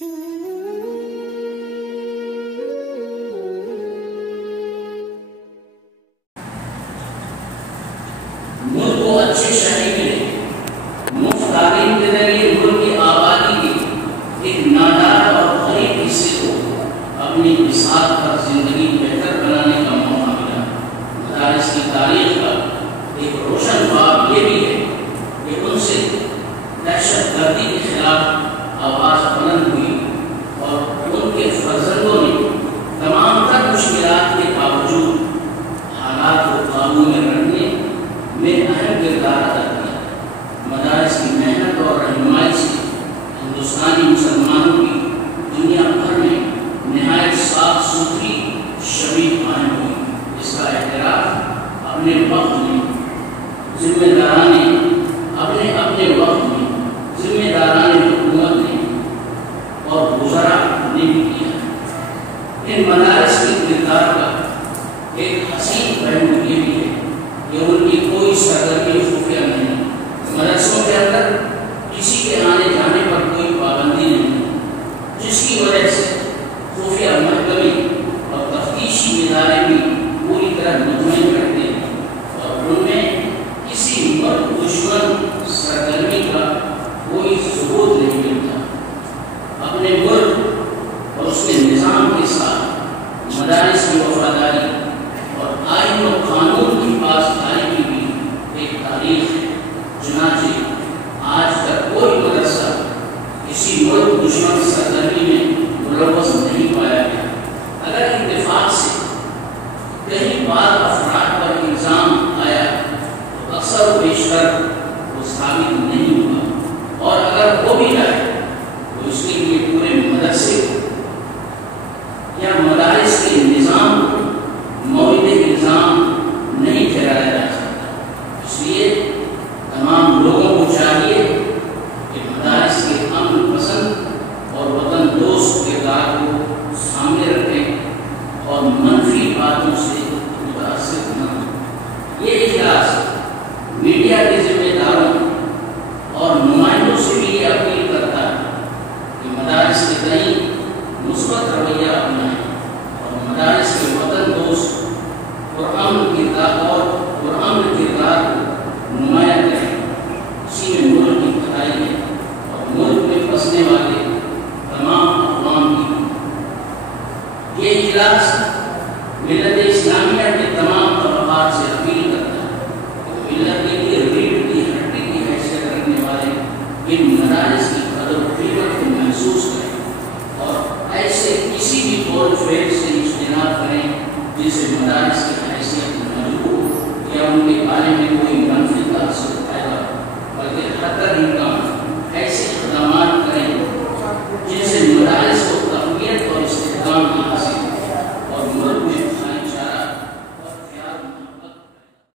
ملک کو اچھی شہری ملے، مفت تعلیم کے ذریعے ملک کی آبادی کے ایک نادار اور غریب حصے کو اپنی بساط پر زندگی بہتر بنانے کا موقع ملا۔ مدارس کی تاریخ کا ایک روشن باب یہ بھی ہے کہ ان سے دہشت گردی کے خلاف آواز بلند ہوئی اور ان کے فرزندوں نے تمام تر مشکلات کے باوجود حالات کو قابو میں رکھنے میں اہم کردار ادا کیا۔ مدارس کی محنت اور رہنمائی سے ہندوستانی مسلمانوں کی دنیا بھر میں نہایت صاف ستھری شبیہ قائم ہوئی۔ اس کا اعتراف اپنے وقت میں ذمہ داران حکومت نے اور وزراء نے بھی کیا۔ ان مدارس کے کردار کا ایک حسین پہلو یہ بھی ہے کہ ان کی کوئی سرگرمی خفیہ نہیں۔ مدرسوں کے اندر کسی کے آنے جانے پر کوئی پابندی نہیں، جس کی وجہ سے خفیہ محکمے اور تفتیشی ادارے بھی پوری طرح مطمئن کرتے ہیں اور ان میں کسی ملک دشمن سرگرمی کا کوئی ثبوت نہیں ملتا۔ اپنے ملک اور اس کے نظام کے ساتھ مدارس کی وفاداری اور آئین و قانون کی پاسداری کی بھی ایک تاریخ ہے۔ چنانچہ آج تک کوئی مدرسہ کسی ملک دشمن سرگرمی میں ملوث نہیں پایا گیا۔ اگر اتفاق سے کہیں بعض افراد پر الزام آیا تو اکثر و بیشتر وہ ثابت نہیں ہوا، اور اگر ہو بھی جائے تو اس کے لیے پورے مدرسے یا مدارس کے نظام کو مورد الزام نہیں ٹھہرایا جا سکتا۔ اس لیے تمام لوگوں کو چاہیے کہ مدارس کے امن پسند اور وطن دوست کردار کو سامنے رکھیں اور منفی باتوں سے متاثر نہ ہوں۔ یہ اجلاس میڈیا کے ذمہ داروں اور نمائندوں سے بھی یہ اپیل کرتا ہے کہ مدارس کے تئیں مثبت رویہ اپنائیں اور مدارس کے وطن دوست پرامن کردار کو نمایاں کریں۔ اسی میں ملک کی بھلائی ہے اور ملک میں بسنے والے تمام اقوام کی۔ یہ اجلاس ملت اسلامیہ کے تمام طبقات سے اپیل کرتا ہے کہ ملت کے لیے ریڑھ کی ہڈی کی حیثیت رکھنے والے ان مدارس کی قدر و قیمت کو محسوس کریں اور ایسے کسی بھی قول فعل سے اجتناب کریں جسے مدارس